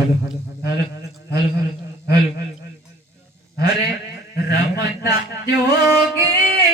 હાલો હાલો હાલો હાલો હરે રમતા જોગી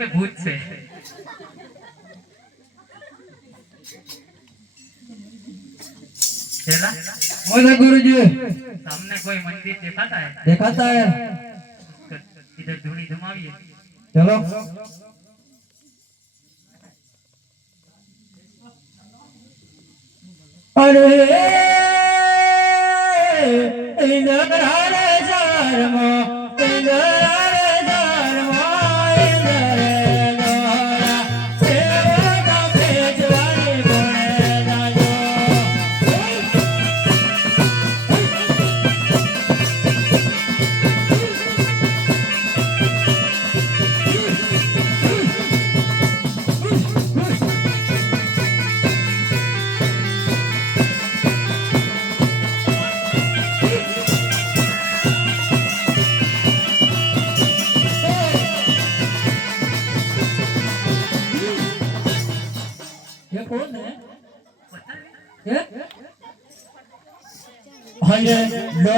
એક ભૂત છે. બોલો ગુરુજી. સામને કોઈ મંદિર દેખાતા હે? દેખાતા હે. ઇધર ધૂણી ધમાવીએ. ચલો. અરે ઇન્દ્ર હરે શર્મા ઇન્દ્ર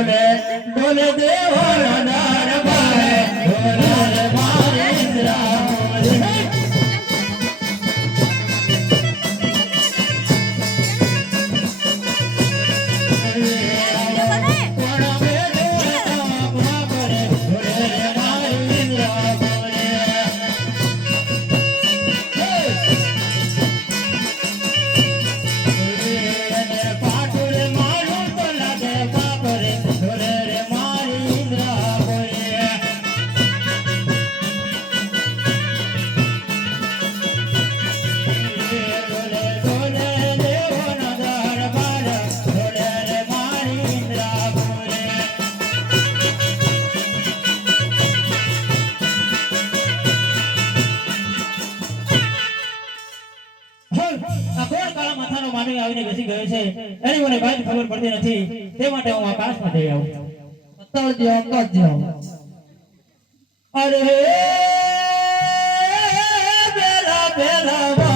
ಮೇಲೆ કાળા માનવી આવીને બેસી ગયો છે. એની મને કાંઈ ખબર પડતી નથી. તે માટે હું આકાશમાં જઈ આવું અરે, બેલા બેલા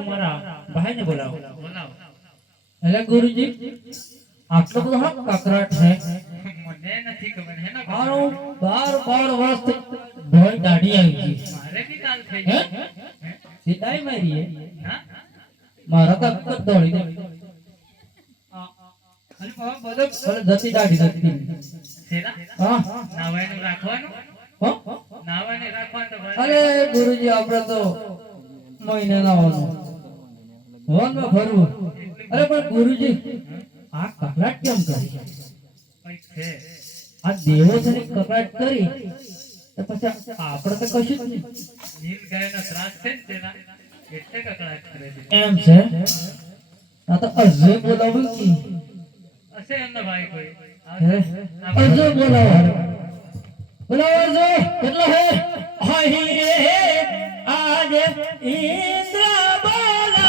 મારા ભાઈને બોલાવો. બોલાવો. એટલે ગુરુજી આટલો બધો હા કકરાટ છે. મને નથી ખબર હેનો મારો બાર બાર વર્ષ ભોય દાઢી આવી ગઈ. મારે બી કાલ થઈ હે? ગયું સીધાઈ મારી હે. ના મારા તો અક્કર દોડી દે. અરે બાબા બધો ભલે જતી દાઢી જતી શેલા હા? નાવાનું રાખવાનું? હો? નાવાને રાખવાનું તો બરાબર. અરે ગુરુજી આપણે તો મહિને લાવવાનું ફરવું. અરે, પણ ગુરુજી, આ કકડાટ કેમ કરી? આ દેવો છે કકડાટ કરી આપણે તો કશું જ નહીં. નીલ ગાયનો ત્રાસ છે એટલે અજય બોલાવું. બોલાવો કેટલો હે? હાય રે આજ ઇન્દ્ર બોલાવે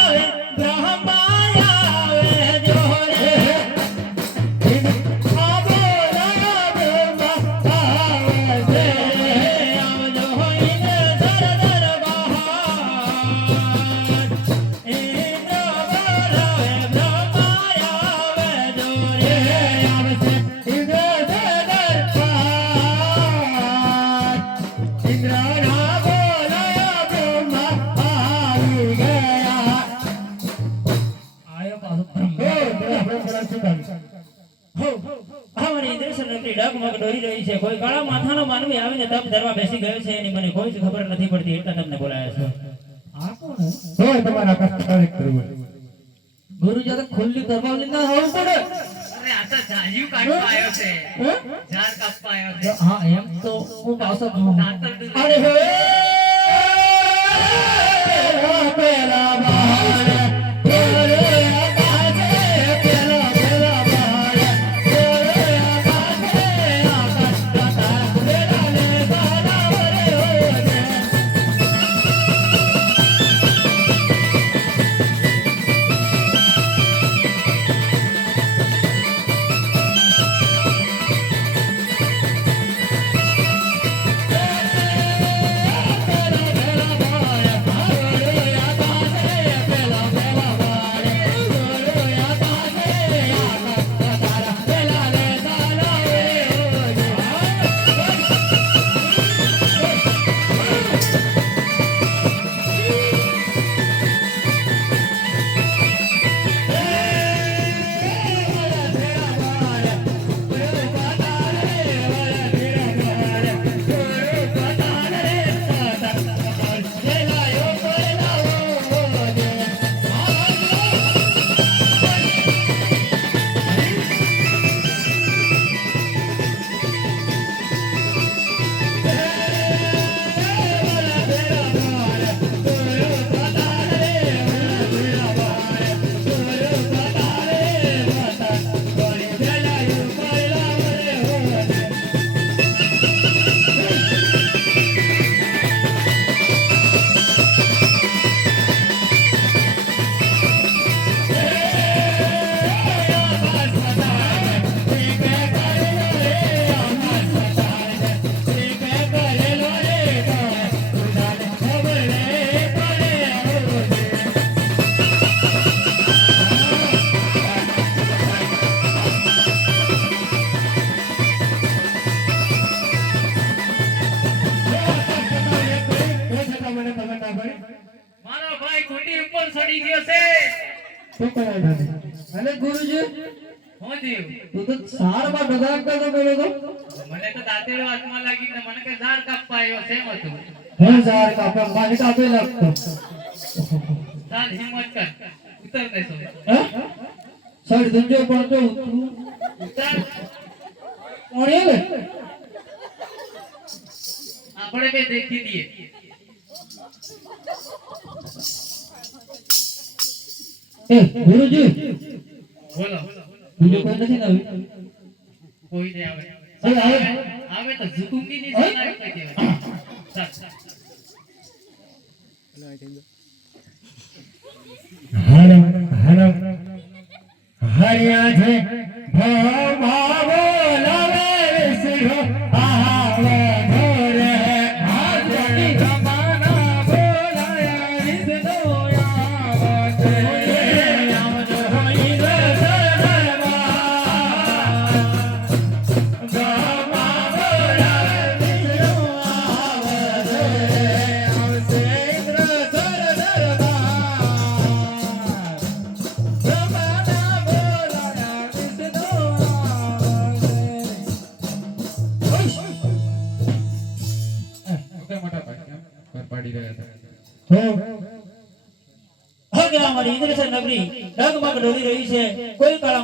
હો અમારી ઇન્દ્રસનની ડાકમાં રહી છે. કોઈ કાળા માથાનો માનવી આવીને તપ ધરવા બેસી ગયો છે એની મને કોઈ જ ખબર નથી પડતી એટલે તમને બોલાયા છે. આ કોણ તો તમારા કષ્ટાને કરવું ગુરુજી તો ખુલ્લી દરબારની ના હોવું પડે. અરે આ તો જાજુ કાઢવા આવ્યો છે. હે? કાપવા આવ્યો છે. હા એમ તો હું પાછો અરે હે! પેલા ઘૂંટી ગયો છે. શું કરાય અરે ગુરુજી હું તું તો સારમાં ડગાક કરતો તો. મને તો દાંતેડો હાથમાં લાગી ને મને કે ઝાડ કાપવા આવ્યો છે હતું. હું સાર કાપા મારી કાપે લાગતો. ચાલ હિંમત કર ઉતર દેશો હે? સાઈડ ધંજો પણ ઉતર. કોણે લે આપણે બે દેખી દઈએ. એ ગુરુજી. બોલો. બીજું કોઈ નથી નવી? કોઈ નહીં આવે આવે. આવે તો ઝુકુંગી ની સીન કઈ દેવાય ચાલ હર હર હરિયા છે ભાવ.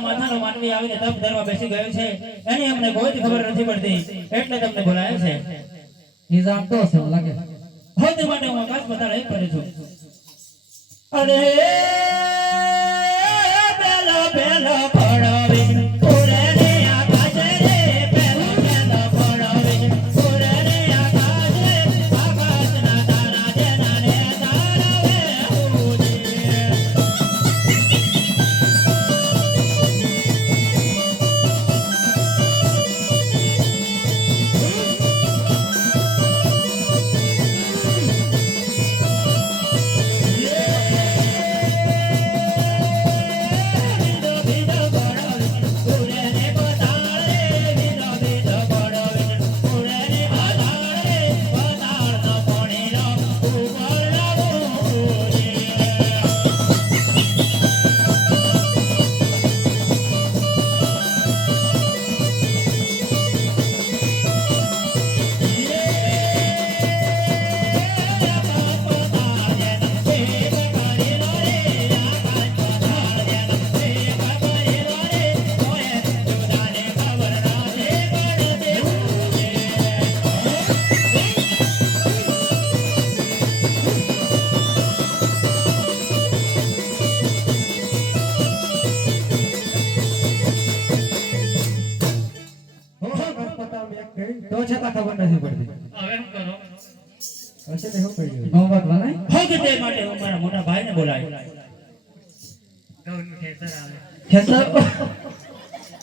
માથાનો માનવી આવીને તપ ધરવા બેસી ગયો છે. એની અમને કોઈ જ ખબર નથી પડતી. એટલે તમને બોલાયો છે. એ જાણતો હશે લાગે. હો તે માટે હું આકાશ બતાડે કરું છું. અરે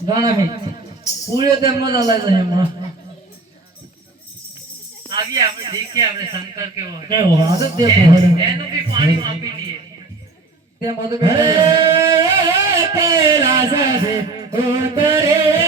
ગાણા પૂર્યો તેમ મજા લાગે છે હમણાં. આવીએ આપણે દેખીએ આપણે શંકર કેવો કેવો આ તો તે એનું બી પાણી માપી દઈએ. તે બધું પેલા કૈલાસથી ઉતરે.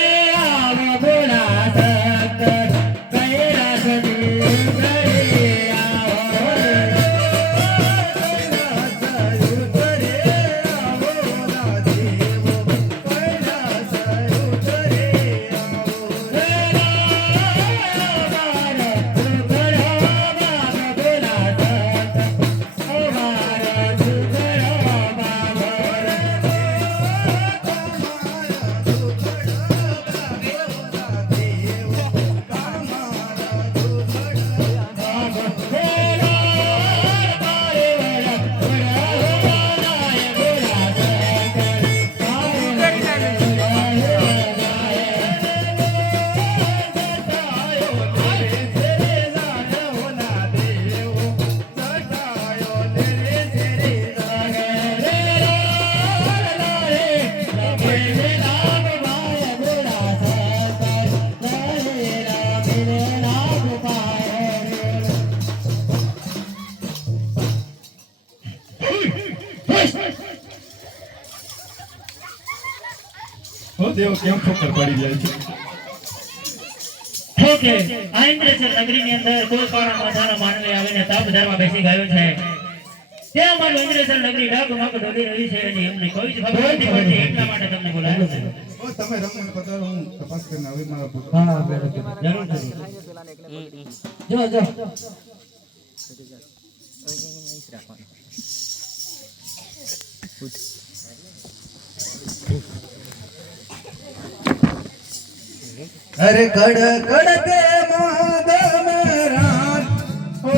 દેવ કેમ ઠોકર પડી જાય છે? ઓકે આ ઇન્દ્રસર નગરીની અંદર કોઈ કાળા માથાના માનવી આવીને તાપ ધરવા બેસી ગયો છે. ત્યાં મારું ઇન્દ્રેશ્વર નગરી ડગમગ ડોલી રહી છે અને એમને કોઈ જ ખબર નથી પડતી. એટલા માટે તમને બોલાવ્યો છે. તમે રમણ પધારો હું તપાસ કરીને આવી મારા પુત્ર હા જરૂર જરૂર. જો જો. અરે કડ કડતે મહાદેવ મેરા. ઓ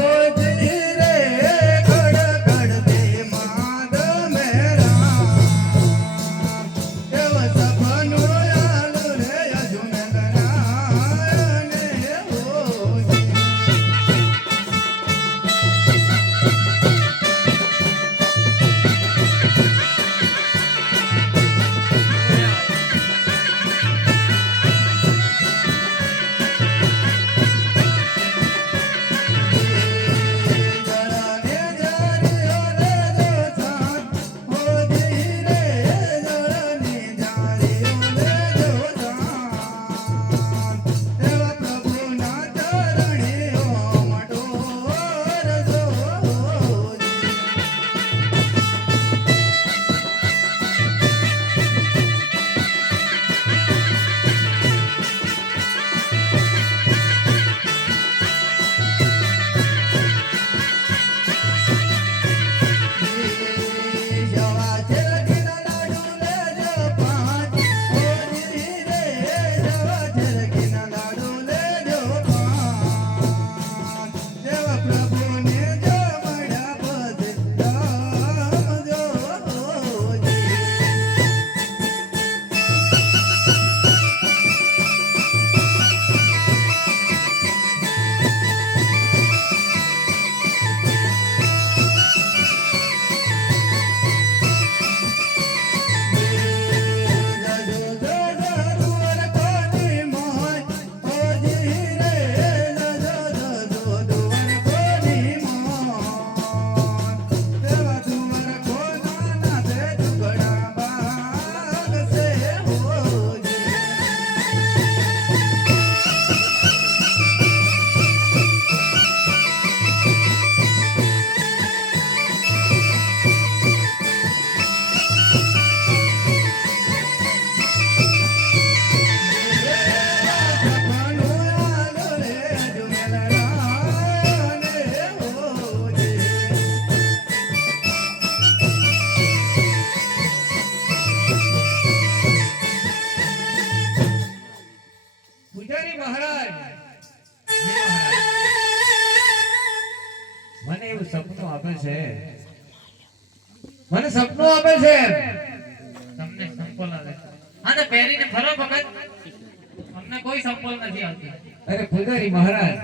અમને કોઈ સંપલ નથી આવતી. અરે પૂજારી મહારાજ,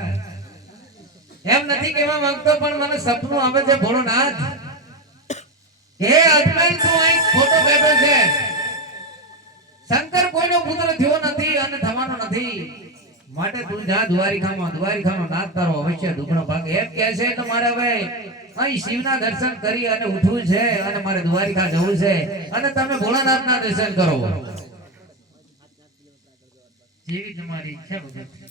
એમ નથી કેવા માંગતો, પણ મને સપનું આવે છે, ભોળોનાથ. હે અજમેર તું અહીં ખોટો બેઠો છે. શંકર કોઈનો પુત્ર થયો નથી અને થવાનો નથી. માટે તું જા, દ્વારિકામાં, દ્વારિકાનો નાથ તારો અવશ્ય દુખનો ભાગ. એમ કહે છે કે મારે હવે અહીં શિવના દર્શન કરી અને ઉઠવું છે અને મારે દ્વારિકા જવું છે. અને તમે ભોળાનાથના દર્શન કરો. જેવી તમારી ઈચ્છા ભગત